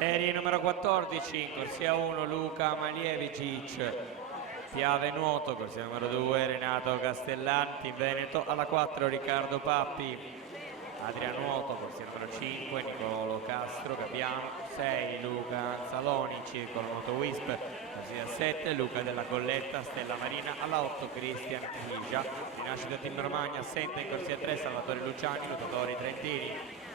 Serie numero 14, in corsia 1 Luca Malievicic, Piave Nuoto, corsia numero 2 Renato Castellanti, Veneto, alla 4 Riccardo Pappi, Adriano Nuoto, corsia numero 5 Nicolo Castro, Capiano, 6 Luca Saloni, Circolo Nuoto Wisp, corsia 7 Luca della Colletta, Stella Marina, alla 8 Cristian Chigia, Rinascita Team Romagna, assente in corsia 3 Salvatore Luciani, nuotatori trentini.